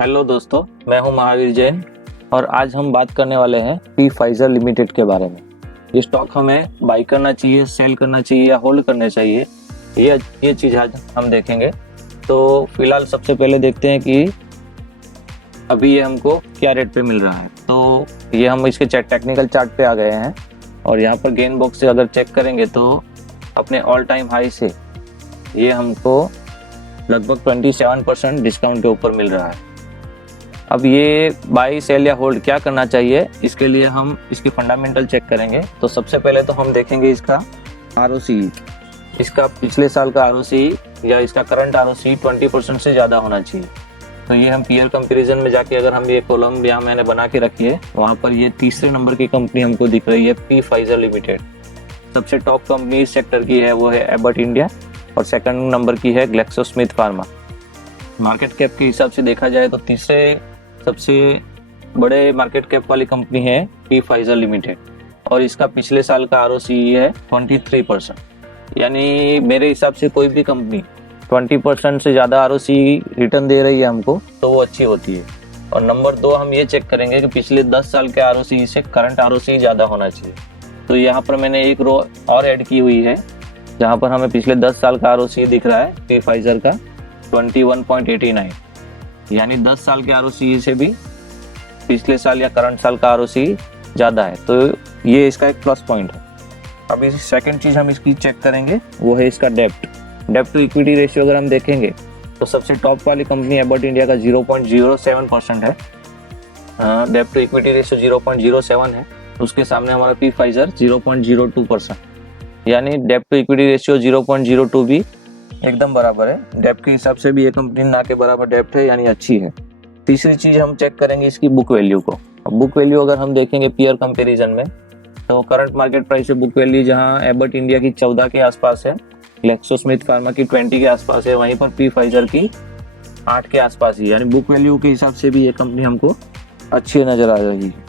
Hello दोस्तों, मैं हूं महावीर जैन और आज हम बात करने वाले हैं पी फाइजर लिमिटेड के बारे में। ये स्टॉक हमें बाई करना चाहिए, सेल करना चाहिए या होल्ड करना चाहिए, ये चीज़ आज हम देखेंगे। तो फिलहाल सबसे पहले देखते हैं कि अभी ये हमको क्या रेट पे मिल रहा है। तो ये हम इसके टेक्निकल चार्ट पे आ गए हैं और यहाँ पर गेन बॉक्स से अगर चेक करेंगे तो अपने ऑल टाइम हाई से ये हमको लगभग 27% डिस्काउंट के ऊपर मिल रहा है। अब ये बाई सेल या होल्ड क्या करना चाहिए, इसके लिए हम इसकी फंडामेंटल चेक करेंगे। तो सबसे पहले तो हम देखेंगे इसका ROCE। इसका पिछले साल का ROCE या इसका करंट ROCE 20% से ज़्यादा होना चाहिए। तो ये हम पीयर कंपैरिजन में जाके अगर हम ये कॉलम यहाँ मैंने बना के रखी है, वहाँ पर ये तीसरे नंबर की कंपनी हमको दिख रही है, पी फाइजर लिमिटेड। सबसे टॉप कंपनी इस सेक्टर की है वो है एबट इंडिया और सेकंड नंबर की है ग्लेक्सोस्मिथफार्मा। मार्केट कैप के हिसाब से देखा जाए तो तीसरे सबसे बड़े मार्केट कैप वाली कंपनी है पी फाइजर लिमिटेड और इसका पिछले साल का ROCE है 23%। यानी मेरे हिसाब से कोई भी कंपनी 20% से ज़्यादा ROCE रिटर्न दे रही है हमको तो वो अच्छी होती है। और नंबर 2 हम ये चेक करेंगे कि पिछले 10 साल के ROCE से करंट ROCE ज़्यादा होना चाहिए। तो यहाँ पर मैंने एक रो और ऐड की हुई है जहाँ पर हमें पिछले 10 साल का ROCE दिख रहा है पी फाइजर का 21.89। यानी 10 साल के ROCE से भी पिछले साल या करंट साल का ROCE ज़्यादा है, तो ये इसका एक प्लस पॉइंट है। अब इस सेकंड चीज़ हम इसकी चेक करेंगे वो है इसका डेप्ट टू इक्विटी रेशियो। अगर हम देखेंगे तो सबसे टॉप वाली कंपनी एबट इंडिया का 0.07% है, डेप्ट टू इक्विटी रेशियो 0.07 है। उसके सामने हमारा पी फाइजर 0.02%, यानी डेप्ट टू इक्विटी रेशियो 0.02 भी एकदम बराबर है। डेप्ट के हिसाब से भी ये कंपनी ना के बराबर डेप्ट है, यानी अच्छी है। तीसरी चीज़ हम चेक करेंगे इसकी बुक वैल्यू को। बुक वैल्यू अगर हम देखेंगे पीयर कंपैरिजन में तो करंट मार्केट प्राइस से बुक वैल्यू जहां एबट इंडिया की 14 के आसपास है, ग्लेक्सोस्मिथफार्मा की 20 के आसपास है, वहीं पर पी फाइजर की 8 के आसपास ही। यानी बुक वैल्यू के हिसाब से भी ये कंपनी हमको अच्छी नज़र आ रही है।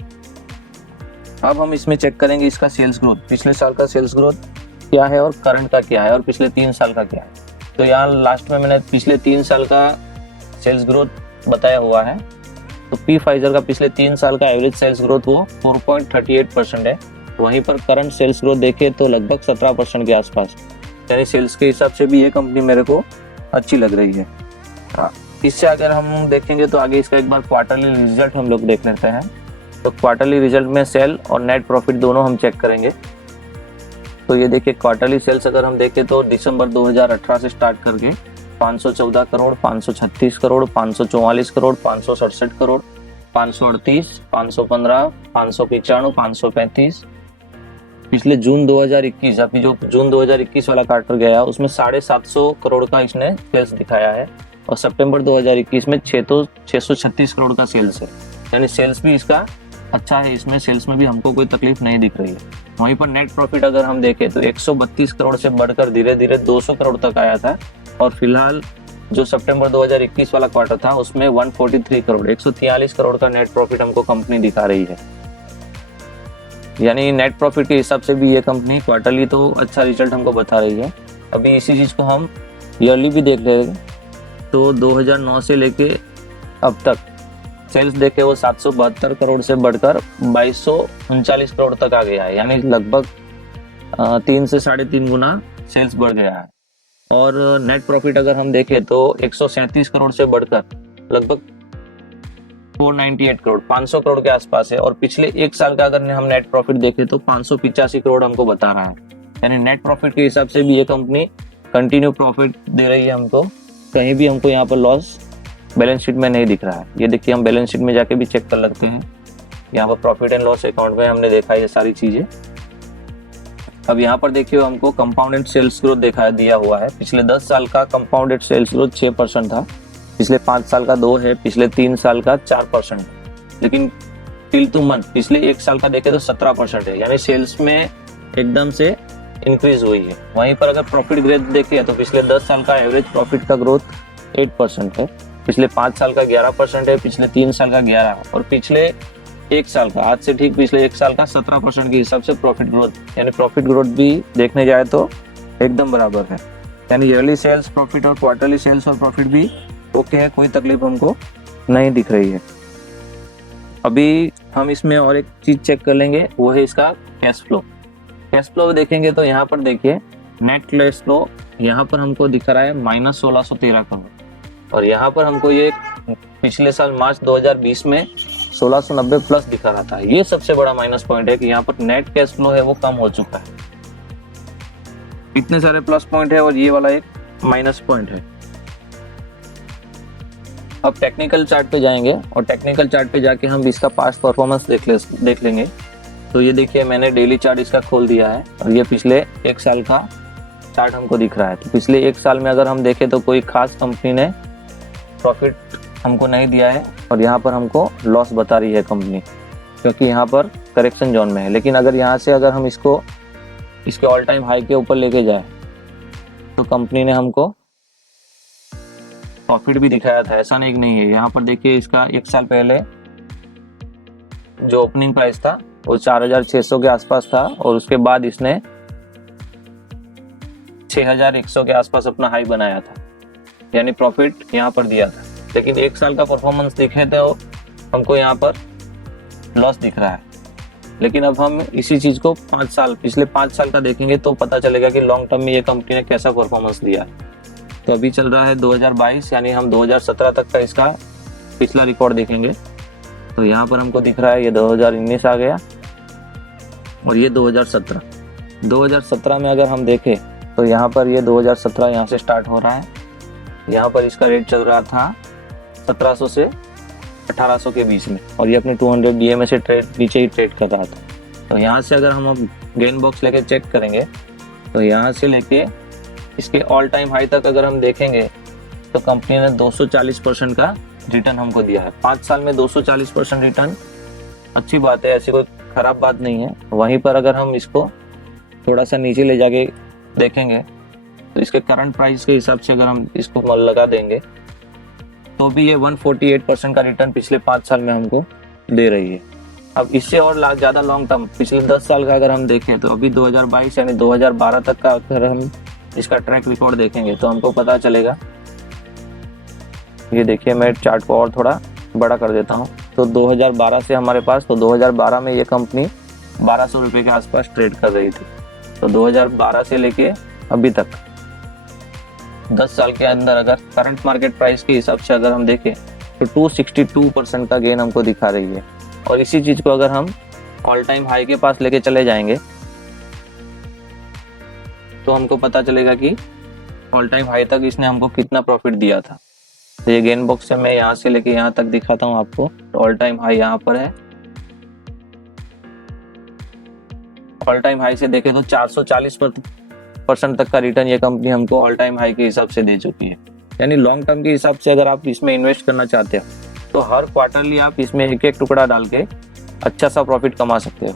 अब हम इसमें चेक करेंगे इसका सेल्स ग्रोथ, पिछले साल का सेल्स ग्रोथ क्या है और करंट का क्या है और पिछले 3 साल का क्या है। तो यहाँ लास्ट में मैंने पिछले 3 साल का सेल्स ग्रोथ बताया हुआ है। तो पी फाइजर का पिछले 3 साल का एवरेज सेल्स ग्रोथ वो 4.38% है। वहीं पर करंट सेल्स ग्रोथ देखे तो लगभग 17% के आसपास, यानी सेल्स के हिसाब से भी ये कंपनी मेरे को अच्छी लग रही है। इससे अगर हम देखेंगे तो आगे इसका एक बार क्वार्टरली रिजल्ट हम लोग देख लेते हैं। तो क्वार्टरली रिजल्ट में सेल और नेट प्रॉफिट दोनों हम चेक करेंगे। तो ये देखिए क्वार्टरली सेल्स अगर हम देखें तो दिसंबर 2018 से स्टार्ट करके 514 करोड़, 536 करोड़, 544 करोड़, 567 करोड़, 538, 515, 595, 535। पिछले जून 2021, अभी जो जून 2021 वाला क्वार्टर गया उसमें 750 करोड़ का इसने सेल्स दिखाया है और सितंबर 2021 में 636 करोड़ का सेल्स है। यानी सेल्स भी इसका अच्छा है, इसमें सेल्स में भी हमको कोई तकलीफ नहीं दिख रही है। वहीं पर नेट प्रॉफिट अगर हम देखें तो 132 करोड़ से बढ़कर धीरे धीरे 200 करोड़ तक आया था और फिलहाल जो सितंबर 2021 वाला क्वार्टर था उसमें 143 करोड़ 143 करोड़ का नेट प्रॉफिट हमको कंपनी दिखा रही है। यानी नेट प्रॉफिट के हिसाब से भी ये कंपनी क्वार्टरली तो अच्छा रिजल्ट हमको बता रही है। अभी इसी चीज़ को हम ईयरली भी देख लेंगे तो 2009 से लेके अब तक सेल्स देखे वो 772 करोड़ से बढ़कर 2239 करोड़ तक आ गया है। यानी लगभग 3 से 3.5 गुना सेल्स बढ़ गया है। और नेट प्रॉफिट अगर हम देखें तो 137 करोड़ से बढ़कर लगभग 498 करोड़ 500 करोड़ के आसपास है। और पिछले 1 साल का अगर हम नेट प्रॉफिट देखें तो 585 करोड़ हमको बता रहा है। यानी नेट प्रॉफिट के हिसाब से भी ये कंपनी कंटिन्यू प्रॉफिट दे रही है हमको, कहीं भी हमको यहाँ पर लॉस बैलेंस शीट में नहीं दिख रहा है। ये देखिए हम बैलेंस शीट में जाके भी चेक कर लगते हैं, यहाँ पर प्रॉफिट एंड लॉस अकाउंट में हमने देखा ये सारी चीज़ें। अब यहाँ पर देखिए हमको कंपाउंडेड सेल्स ग्रोथ दिया हुआ है। पिछले 10 साल का कंपाउंडेड सेल्स ग्रोथ 6% था, पिछले 5 साल का 2 है, पिछले 3 साल का 4%। लेकिन टिल टू मंथ पिछले 1 साल का देखें तो 17% है, यानी सेल्स में एकदम से इंक्रीज हुई है। वहीं पर अगर प्रॉफिट ग्रोथ देखें तो पिछले 10 साल का एवरेज प्रॉफिट का ग्रोथ 8% है, पिछले 5 साल का 11% है, पिछले 3 साल का 11% और पिछले 1 साल का आज से ठीक पिछले 1 साल का 17% के हिसाब से प्रॉफिट ग्रोथ, यानी प्रॉफिट ग्रोथ भी देखने जाए तो एकदम बराबर है। यानी ईयरली सेल्स प्रॉफिट और क्वार्टरली सेल्स और प्रॉफिट भी ओके है, कोई तकलीफ हमको नहीं दिख रही है। अभी हम इसमें और एक चीज चेक कर लेंगे, वो है इसका कैश फ्लो। कैश फ्लो देखेंगे तो यहाँ पर देखिए नेट कैश फ्लो यहाँ पर हमको दिख रहा है -1613 करोड़, और यहाँ पर हमको ये पिछले साल मार्च 2020 में 1690 प्लस दिखा रहा था। ये सबसे बड़ा माइनस पॉइंट है कि यहाँ पर नेट कैश फ्लो है वो कम हो चुका है। इतने सारे प्लस पॉइंट है और ये वाला एक माइनस पॉइंट है। अब टेक्निकल चार्ट पे जाएंगे और टेक्निकल चार्ट पे जाके हम इसका पास्ट परफॉर्मेंस देख लेंगे। तो ये देखिए मैंने डेली चार्ट इसका खोल दिया है और ये पिछले एक साल का चार्ट हमको दिख रहा है। तो पिछले एक साल में अगर हम देखें तो कोई खास कंपनी ने प्रॉफिट हमको नहीं दिया है और यहाँ पर हमको लॉस बता रही है कंपनी, क्योंकि यहाँ पर करेक्शन जोन में है। लेकिन अगर यहाँ से अगर हम इसको इसके ऑल टाइम हाई के ऊपर लेके जाए तो कंपनी ने हमको प्रॉफिट भी दिखाया था, ऐसा नहीं है। यहाँ पर देखिए इसका एक साल पहले जो ओपनिंग प्राइस था वो 4600 के आसपास था और उसके बाद इसने 6100 के आसपास अपना हाई बनाया था, यानी प्रॉफिट यहाँ पर दिया था। लेकिन एक साल का परफॉर्मेंस देखें तो हमको यहाँ पर लॉस दिख रहा है। लेकिन अब हम इसी चीज को पिछले 5 साल का देखेंगे तो पता चलेगा कि लॉन्ग टर्म में ये कंपनी ने कैसा परफॉर्मेंस दिया है। तो अभी चल रहा है 2022, यानी हम 2017 तक का इसका पिछला रिकॉर्ड देखेंगे। तो यहाँ पर हमको दिख रहा है ये 2019 आ गया और ये 2017 में अगर हम देखें तो यहाँ पर ये 2017 यहाँ से स्टार्ट हो रहा है। यहाँ पर इसका रेट चल रहा था 1700 से 1800 के बीच में और ये अपने 200 DMA से नीचे ही ट्रेड कर रहा था। तो यहाँ से अगर हम अब गेन बॉक्स लेके चेक करेंगे तो यहाँ से लेके इसके ऑल टाइम हाई तक अगर हम देखेंगे तो कंपनी ने 240% का रिटर्न हमको दिया है। 5 साल में 240% रिटर्न अच्छी बात है, ऐसी कोई खराब बात नहीं है। वहीं पर अगर हम इसको थोड़ा सा नीचे ले जाके देखेंगे तो इसके करंट प्राइस के हिसाब से अगर हम इसको मल लगा देंगे तो भी ये 148% का रिटर्न पिछले 5 साल में हमको दे रही है। अब इससे और ज़्यादा लॉन्ग टर्म पिछले 10 साल का अगर हम देखें तो अभी 2022 यानी 2012 तक का अगर हम इसका ट्रैक रिकॉर्ड देखेंगे तो हमको पता चलेगा। ये देखिए मैं चार्ट को और थोड़ा बड़ा कर देता हूँ। तो 2012 से हमारे पास, तो 2012 में ये कंपनी 1200 रुपये के आसपास ट्रेड कर रही थी। तो 2012 से लेके अभी तक 10 साल के अंदर अगर करंट मार्केट प्राइस के हिसाब से अगर हम देखें तो 262% का गेन हमको दिखा रही है। और इसी चीज़ को अगर हम ऑल टाइम हाई के पास लेके चले जाएंगे तो हमको पता चलेगा कि ऑल टाइम हाई तक इसने हमको कितना प्रॉफिट दिया था। तो ये गेन बॉक्स से मैं यहाँ से लेके यहाँ तक दिखाता हूँ आपको। ऑल टाइम हाई यहाँ पर है। ऑल टाइम हाई से देखें तो 440% तक का रिटर्न ये कंपनी हमको ऑल टाइम हाई के हिसाब से दे चुकी है। यानी लॉन्ग टर्म के हिसाब से अगर आप इसमें इन्वेस्ट करना चाहते हो तो हर क्वार्टरली आप इसमें एक एक टुकड़ा डाल के अच्छा सा प्रॉफिट कमा सकते हो।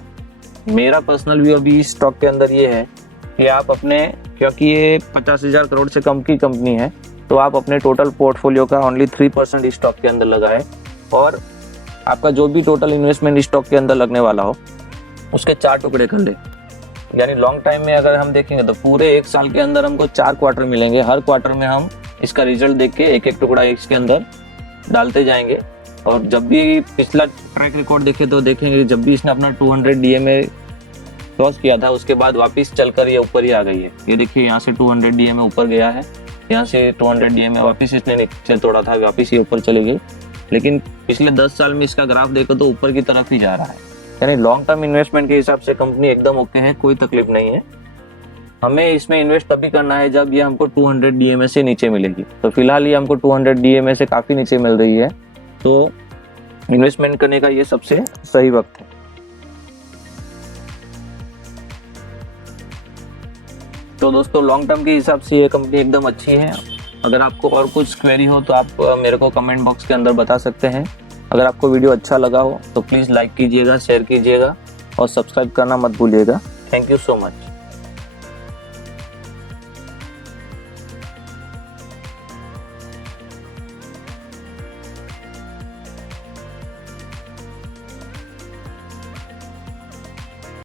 मेरा पर्सनल व्यू अभी इस स्टॉक के अंदर ये है कि आप अपने, क्योंकि ये 50,000 करोड़ से कम की कंपनी है, तो आप अपने टोटल पोर्टफोलियो का ओनली 3% इस स्टॉक के अंदर लगाएं और आपका जो भी टोटल इन्वेस्टमेंट इस स्टॉक के अंदर लगने वाला हो उसके 4 टुकड़े कर ले। यानी लॉन्ग टाइम में अगर हम देखेंगे तो पूरे एक साल के अंदर हमको 4 क्वार्टर मिलेंगे। हर क्वार्टर में हम इसका रिजल्ट देख के एक एक टुकड़ा इसके अंदर डालते जाएंगे। और जब भी पिछला ट्रैक रिकॉर्ड देखे तो देखेंगे जब भी इसने अपना 200 DMA क्रॉस किया था उसके बाद वापस चलकर ये ऊपर ही आ गई है। ये देखिए यहाँ से 200 DMA ऊपर गया है, यहाँ से 200 DMA वापस इसने नीचे तोड़ा था, वापस ये ऊपर चली गई। लेकिन पिछले 10 साल में इसका ग्राफ देखो तो ऊपर की तरफ ही जा रहा है। यानी लॉन्ग टर्म इन्वेस्टमेंट के हिसाब से कंपनी एकदम ओके है, कोई तकलीफ नहीं है। हमें इसमें इन्वेस्ट तभी करना है जब ये हमको 200 DMA से नीचे मिलेगी। तो फिलहाल ये हमको 200 DMA से काफ़ी नीचे मिल रही है, तो इन्वेस्टमेंट करने का ये सबसे सही वक्त है। तो दोस्तों लॉन्ग टर्म के हिसाब से ये कंपनी एकदम अच्छी है। अगर आपको और कुछ क्वेरी हो तो आप मेरे को कमेंट बॉक्स के अंदर बता सकते हैं। अगर आपको वीडियो अच्छा लगा हो तो प्लीज़ लाइक कीजिएगा, शेयर कीजिएगा और सब्सक्राइब करना मत भूलिएगा। Thank you so much.